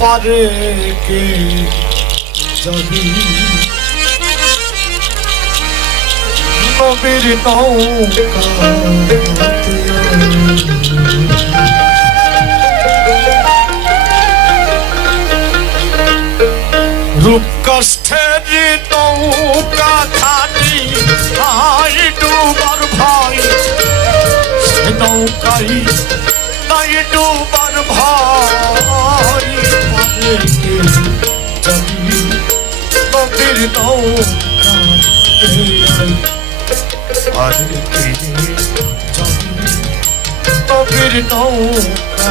পারে কে যাবি নবীর নৌকা রূপ কষ্টের নৌকা খানি আই ডুবার ভাই সে নৌকাই নাই ডুবার ভাই পারে কে যাবি নবীর নৌকা পারে কে যাবি নবীর নৌকা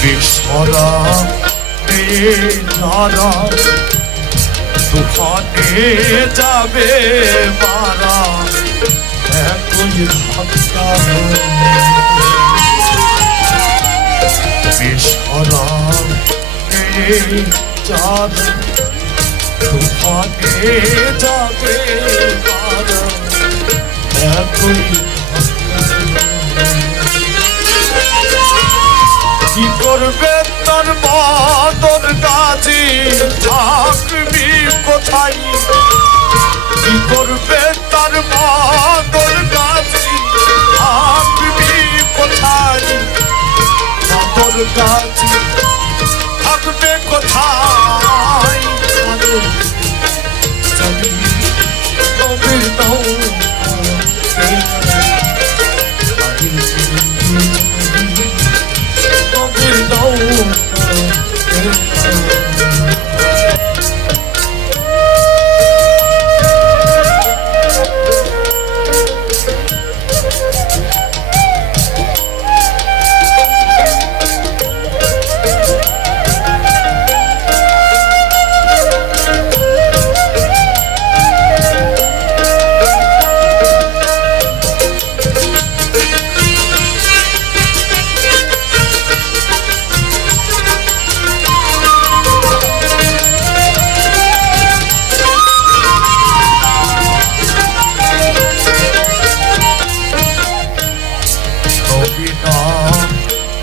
বিছরা যারা তুফানে যাবে মারা একই ধাক্কা বিছরা যারা তুফানে যাবে মারা একই কি করবে তোর বাদর গাছি থাকবি কোথায় কি করবে তোর বাদর গাছি থাকবি কোথায় বাদর গাছি থাকবে কোথায় নবীর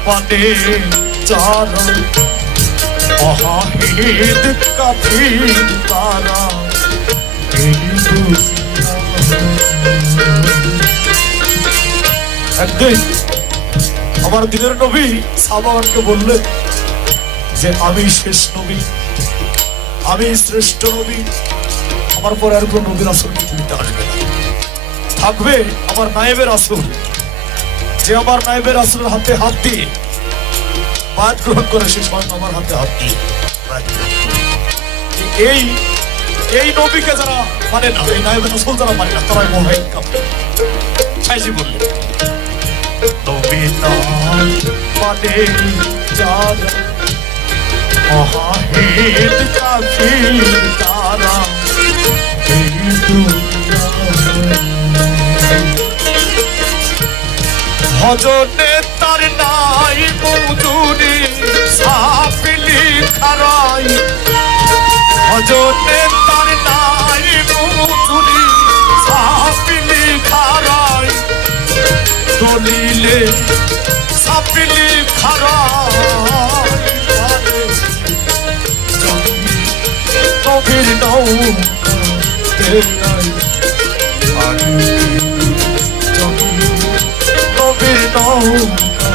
পানে চারা মহাহিদ কাফির তারা একদিন আমার দিনের নবী সাহাবাকে বললেন যে আমি শেষ নবী, আমি শ্রেষ্ঠ নবী, আমার পরে আর কোনো নবীর রাসূল পৃথিবীতে আসবে না, থাকবে আমার নায়েবের রাসূল, যে আমার নায়েবের রাসূলের হাতে হাত দিয়ে বায়াত গ্রহণ করে সে স্বয়ং আমার হাতে হাত দিয়ে এই নবীকে যারা মানে না, এই নায়েবের রাসূল যারা মানে না, তারাই মহাহিদ কাফির। সাইজি বললেন নবী নাম মানে যারা মহাহিদ কাফির তারা ভজনে তার নাই মজুরি সাফিলি খারাই, ভজনে তার নাই মজুরি সাফিলি খারাই, দলিলে সাফিলি খারাই নবীর নৌকা নবীর নৌকা